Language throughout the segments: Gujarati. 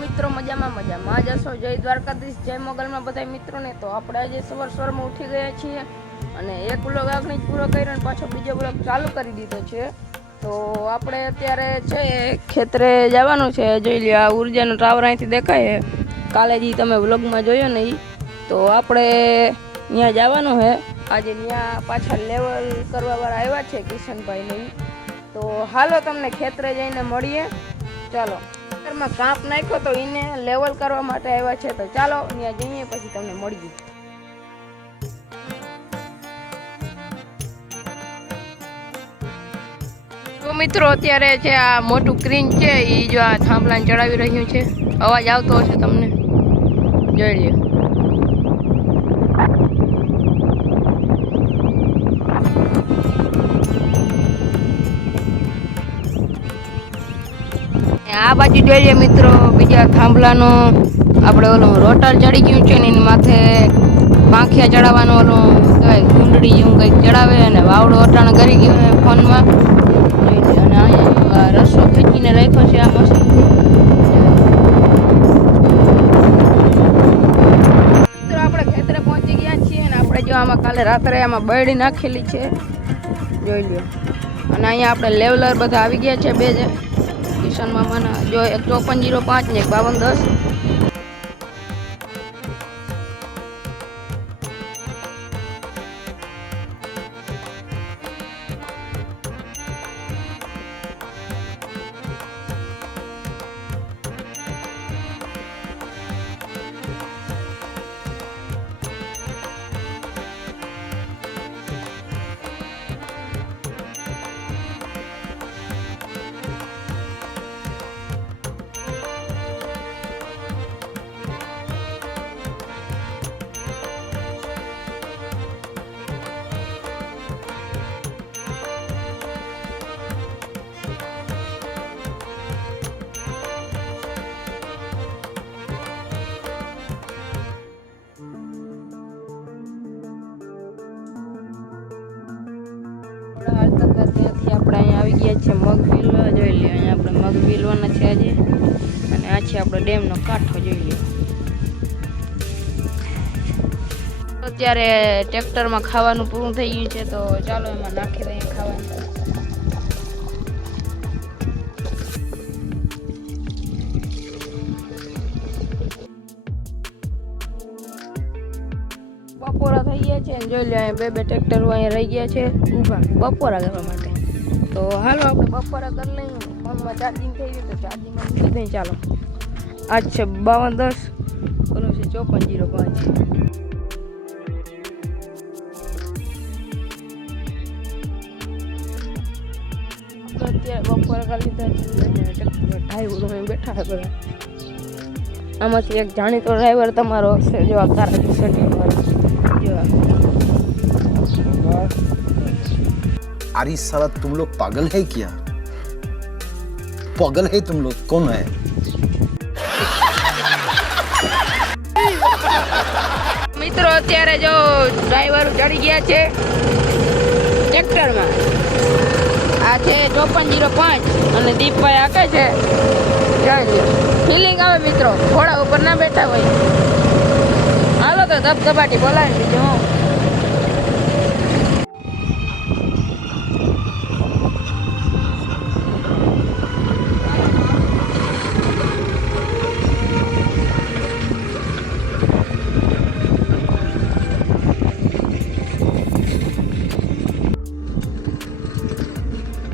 મિત્રો મજામાં મજામાં જશો। જય દ્વારકાધીશ, જય મોગલમાં બધા મિત્રોને। તો આપણે આજે સવારમાં ઉઠી ગયા છીએ અને એક બ્લોગ આગળ પૂરો કર્યો અને પાછો બીજો બ્લોગ ચાલુ કરી દીધો છે। તો આપણે અત્યારે છે ખેતરે જવાનું છે। જોઈ લ્યો, આ ઉર્જાનો ટાવર અહીંથી દેખાય છે। કાલે જે તમે બ્લોગમાં જોયો ને તો આપણે ત્યાં જવાનું છે આજે। ત્યાં પાછા લેવલ કરવાવાળા આવ્યા છે કિશનભાઈને। તો હાલો તમને ખેતરે જઈને મળીએ। ચાલો, ખેતરમાં કાંપ નાખ્યો તો એને લેવલ કરવા માટે આવ્યા છે। તો ચાલો ત્યાં જઈએ, પછી તમને મળીએ। તો મિત્રો અત્યારે છે આ મોટું ક્રીન છે એ જો આ થાંભલાને ચડાવી રહ્યું છે। અવાજ આવતો હશે તમને, જોઈ લ્યો। આ બાજુ જોઈએ મિત્રો, બીજા થાંભલાનું આપણે ઓલું રોટર ચડી ગયું છે ને એની માથે પાંખિયા ચડાવવાનું ઓલું કહેવાય કુંડળી જેવું કંઈક ચડાવે અને વાવડો અટાણ કરી ગયો છે ફોનમાં। અને અહીંયા રસ્સો ખેંચીને રાખ્યો છે આ મશીન। મિત્રો આપણે ખેતરે પહોંચી ગયા છીએ અને આપણે જો આમાં કાલે રાત્રે આમાં બરડી નાખેલી છે, જોઈ લ્યો। અને અહીંયા આપણે લેવલર બધા આવી ગયા છે, બે જ કિશન મામાના, જો એક 5405 ને એક 5210। ત્યાંથી આપણે અહીંયા આવી ગયા છે મગ વીલવા, જોઈ લ્યો। અહીંયા આપણે મગ વીલવાના છે આજે, અને આ છે આપણો ડેમનો કાંઠો, જોઈ લ્યો। અત્યારે ટ્રેક્ટરમાં ખાવાનું પૂરું થઈ ગયું છે, તો ચાલો એમાં નાખી દઈએ ખાવાનું। બપોરા થઈ ગયા છે, જોઈ લો અહીંયા બે ટ્રેક્ટરો અહીંયા રહી ગયા છે ઊભા બપોરા કરવા માટે। તો હાલો આપણે બપોરા કરી લઈએ। ફોનમાં ચાર્જિંગ થઈ ગયું તો ચાર્જિંગમાં મૂકી દઈએ। ચાલો, આજ છે 5210, ઓલું છે 5405। અત્યારે બપોરા કરી લીધા છે, ડ્રાઈવર બેઠા છે બધા। આમાંથી એક જાણીતો ડ્રાઈવર તમારો હશે, જો આ કાર સેટિંગ વાળો। अरे साला तुम लोग पागल है क्या? पागल है तुम लोग? कौन है? મિત્રો અત્યારે જો ડ્રાઈવર ચડી ગયા છે ટ્રેક્ટરમાં। આ છે 5405 અને દીપભાઈ આકે છે, ફિલિંગ આવે મિત્રો, ઘોડા ઉપર ના બેઠા હોય। હાલો તો ધબધબાટી બોલાવી દીધો।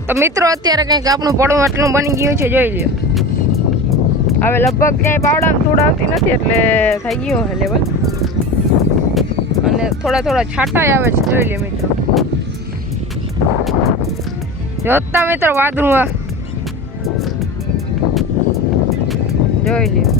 તો મિત્રો અત્યારે કંઈક આપણું પડવું આટલું બની ગયું છે, જોઈ લ્યો। હવે લગભગ ક્યાંય પાવડામાં ધૂળ આવતી નથી એટલે થઈ ગયું છે લેવલ, અને થોડા થોડા છાંટાઈ આવે છે, જોઈ લ્યો મિત્રો। જોતા મિત્રો વાદળું જોઈ લ્યો।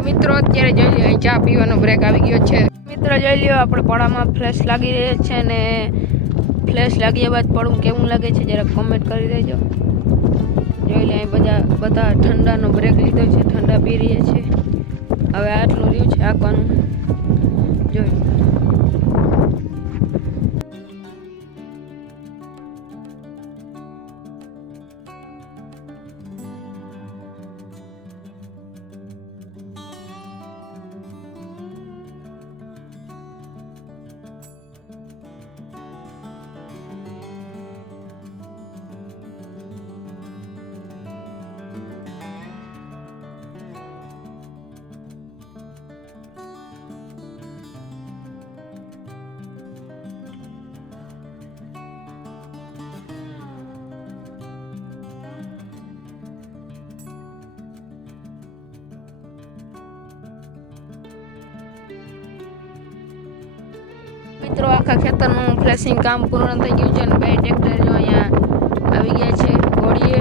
મિત્રો અત્યારે જોઈ લ્યો અહીં ચા પીવાનો બ્રેક આવી ગયો છે. મિત્રો જોઈ લ્યો આપણે પડામાં ફ્લેશ લાગી રહી છે ને ફ્લેશ લાગ્યા બાદ પડું કેવું લાગે છે જરા કોમેન્ટ કરી દેજો. જોઈ લે અહીં બધા ઠંડાનો બ્રેક લીધો છે, ઠંડા પી રહ્યા છે. હવે આટલું રહ્યું છે આંકવાનું. જોઈ મિત્રો આખા ખેતરનું ફ્લેશિંગ કામ પૂર્ણ થઈ ગયું છે અને બે ટ્રેક્ટર જો અહીંયા આવી ગયા છે ઘોડીએ.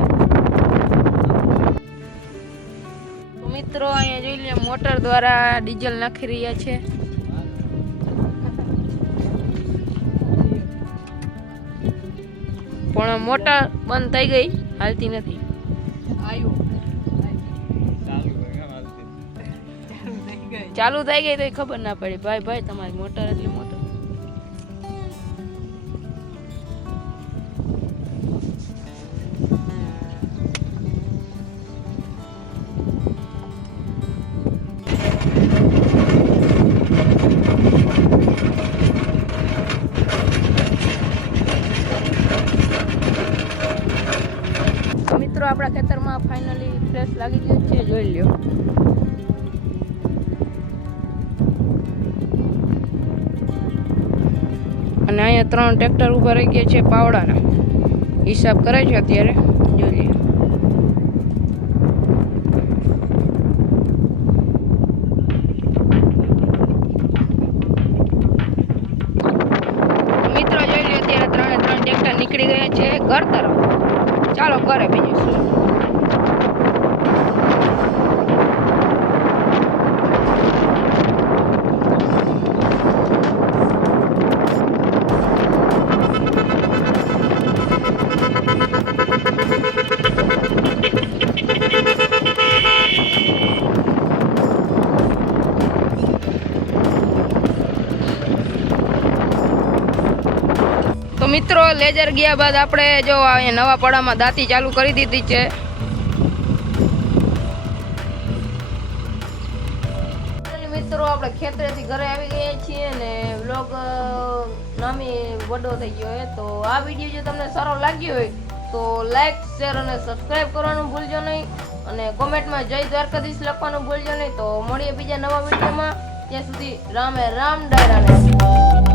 તો મિત્રો અહીંયા જોઈ લે મોટર દ્વારા ડીઝલ નાખી રહ્યા છે. પણ મોટર બંધ થઈ ગઈ, હાલતી નથી. ચાલુ થઈ ગઈ તો ખબર ના પડી. ભાઈ તમારી મોટર એટલી મોટર. મિત્રો આપણા ખેતરમાં ફાઇનલી ફ્લેશ લાગી ગયું છે, જોઈ લ્યો. અને અહીંયા 3 ટ્રેક્ટર ઉભા રહી ગયા છે પાવડાના. હિસાબ કરે છે અત્યારે, જોઈ લઈએ. મિત્રો જોઈ લ્યો અત્યારે 3 ટ્રેક્ટર નીકળી ગયા છે ઘર તરફ. ચાલો ઘરે બીજું શું. તો મિત્રો લેઝર ગયા બાદ આપણે જો અહીંયા નવા પડામાં દાંતી ચાલુ કરી દીધી છે. મિત્રો આપણે ખેતરેથી ઘરે આવી ગયા છીએ અને વ્લોગ નામી વડો થઈ ગયો હોય. તો આ વિડીયો જો તમને સારો લાગ્યો હોય તો લાઈક, શેર અને સબસ્ક્રાઇબ કરવાનું ભૂલજો નહીં અને કોમેન્ટમાં જય દ્વારકાધીશ લખવાનું ભૂલજો નહીં. તો મળીએ બીજા નવા વિડીયોમાં. ત્યાં સુધી રામે રામ ડાયરાને.